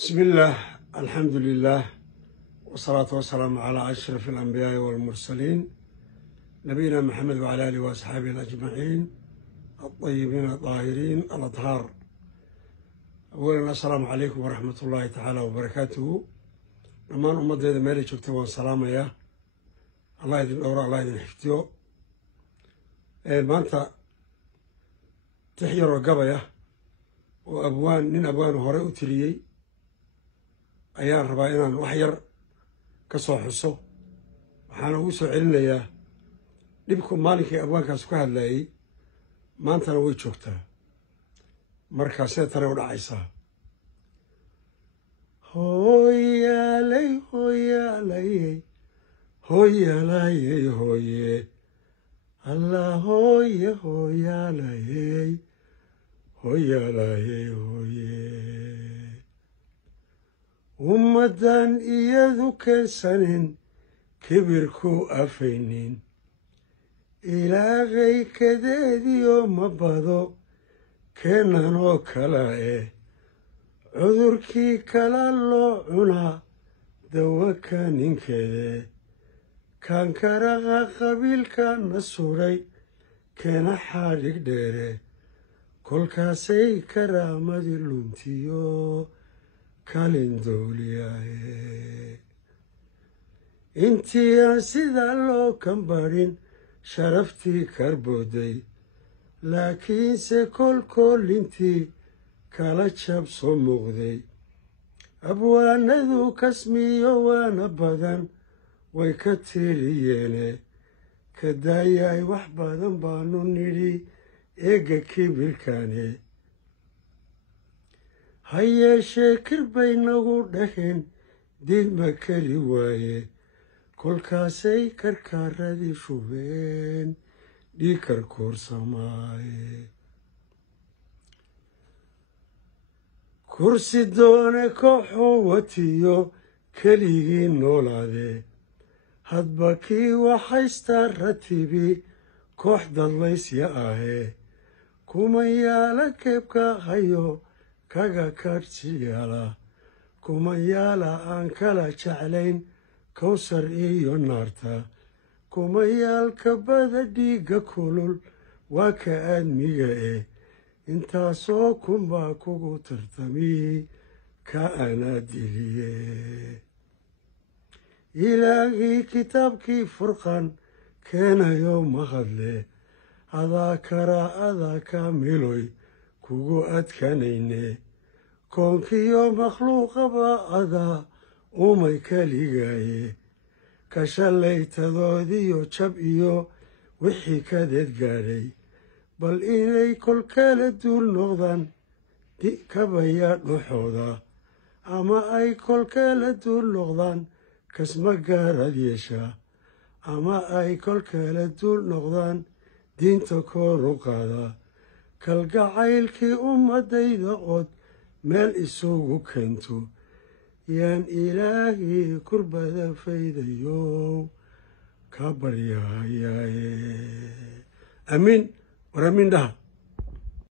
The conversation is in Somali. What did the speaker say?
بسم الله الحمد لله والصلاة والسلام على أشرف الأنبياء والمرسلين نبينا محمد وعلى آله وأصحابه أجمعين الطيبين الطاهرين الأطهار. أولا السلام عليكم ورحمة الله تعالى وبركاته. لما أمد هذا مالي شكته والسلام يا الله يدين الأوراق الله يدين حفتيو ما أنت تحير وقبية وأبوان من أبوان هوري أتريي ayaan rabaa inaan wax yar ka soo xuso. waxaan ugu soo celinayaa dhibku maalinkii abwaankaas ku hadlayay maantana way joogtaa. markaa sida tare u dhacaysaa hooyaalay hooyaalay hooyaalay hooye allah hooye hooyaalay hooyaalay hooye ummadan iyadu keensanin kibirku afaynin ilaaqay kadeediyo ma bado keenan oo kala cudurkii kala loo cunaa dawaka ninkeede kankaraqa qabiilka na suray keena xadhig dheere kolkaasay karaamadi luntiyo kalin dowliyaye intii aan sidaa loo kambarin sharaftii karbooday laakiinse kolkoolintii kala jab soo muuqday abwaanadu kasmiyo waana badan way ka tiriyeene ka daayay wax badan baanu nidhi eega kibirkane ha yeeshee kirbay nagu dhaheen diidma keli waaye kolkaasay karkaaradii shubeen dhiikar koorsamaaye kursi doone kooxuu watiyo keligii noolaade hadba kii waxaystaa ratibi koox dadlaysya ahee kuma yaala keebka hayo kaga karsiyaala kuma yaala aan kala jeclayn kowsar iyo naarta kuma yaalka bada dhiigga kulul waa ka aadmiga intaasoo kunbaa kugu tartami ka anaa diliye ilaahii kitaabkii furqan keenayo mahadle adaa karaa adaa kaamiloy kugu adkanayne koonkiyo makhluuqaba adaa umay kaligaye ka shalaytadoodiyo jab iyo wixii kadeed gaadhay bal inay kol kala duul noqdaan kabaya dhuxooda ama ay kol kala duul noqdaan kasma gaarad yeesha ama ay kol kala duul noqdaan diinta koor u qaada kalgacaylkii ummadayda ood meel isugu keento yaan ilaahii kurbada faydayow ka baryahayaye amiin war amiin dhaha.